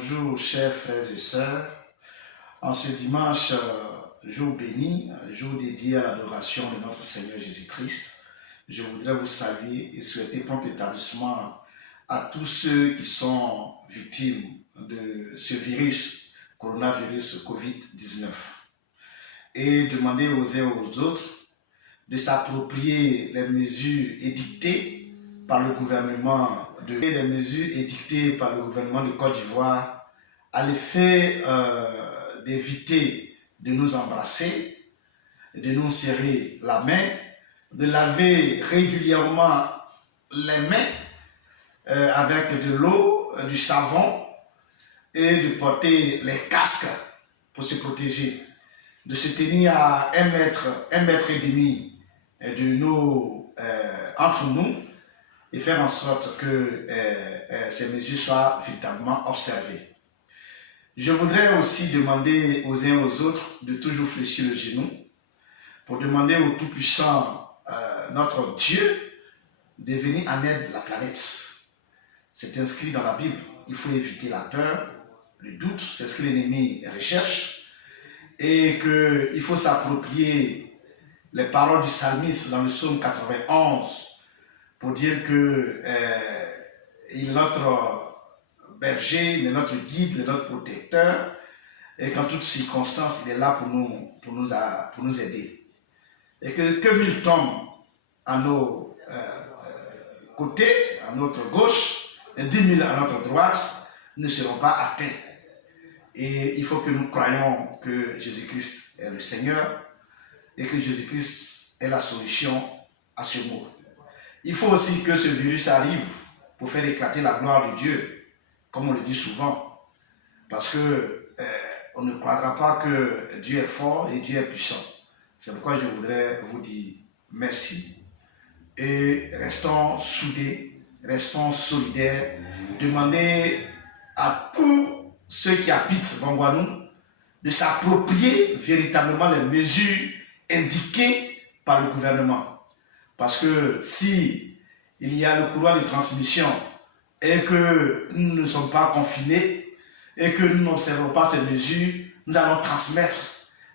Bonjour chers frères et sœurs. En ce dimanche, jour béni, jour dédié à l'adoration de notre Seigneur Jésus-Christ, je voudrais vous saluer et souhaiter prompt établissement à tous ceux qui sont victimes de ce virus, coronavirus Covid-19, et demander aux uns et aux autres de s'approprier les mesures édictées par le gouvernement de Côte d'Ivoire à l'effet d'éviter de nous embrasser, de nous serrer la main, de laver régulièrement les mains avec de l'eau, du savon et de porter les casques pour se protéger, de se tenir à 1 mètre et demi entre nous et faire en sorte que ces mesures soient véritablement observées. Je voudrais aussi demander aux uns et aux autres de toujours fléchir le genou pour demander au Tout-Puissant, notre Dieu, de venir en aide de la planète. C'est inscrit dans la Bible. Il faut éviter la peur, le doute, c'est ce que l'ennemi recherche, et qu'il faut s'approprier les paroles du psalmiste dans le psaume 91 pour dire que il est notre berger, il est notre guide, il est notre protecteur, et qu'en toutes circonstances, il est là pour nous aider. Et que 1000 tombent à nos côtés, à notre gauche, et 10 000 à notre droite, ne seront pas atteints. Et il faut que nous croyions que Jésus-Christ est le Seigneur et que Jésus-Christ est la solution à ce mot. Il faut aussi que ce virus arrive pour faire éclater la gloire de Dieu, comme on le dit souvent, parce que on ne croira pas que Dieu est fort et Dieu est puissant. C'est pourquoi je voudrais vous dire merci et restons soudés, restons solidaires, demandez à tous ceux qui habitent Bangouanou de s'approprier véritablement les mesures indiquées par le gouvernement. Parce que si il y a le couloir de transmission et que nous ne sommes pas confinés et que nous n'observons pas ces mesures, nous allons transmettre.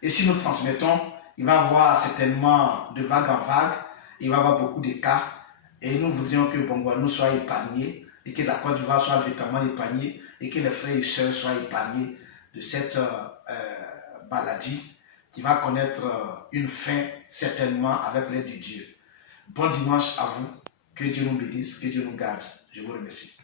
Et si nous transmettons, il va y avoir certainement de vague en vague, il va y avoir beaucoup de cas. Et nous voudrions que Bangouanou soit épargné et que la Côte d'Ivoire soit véritablement épargnée et que les frères et sœurs soient épargnés de cette maladie qui va connaître une fin certainement avec l'aide de Dieu. Bon dimanche à vous, que Dieu nous bénisse, que Dieu nous garde. Je vous remercie.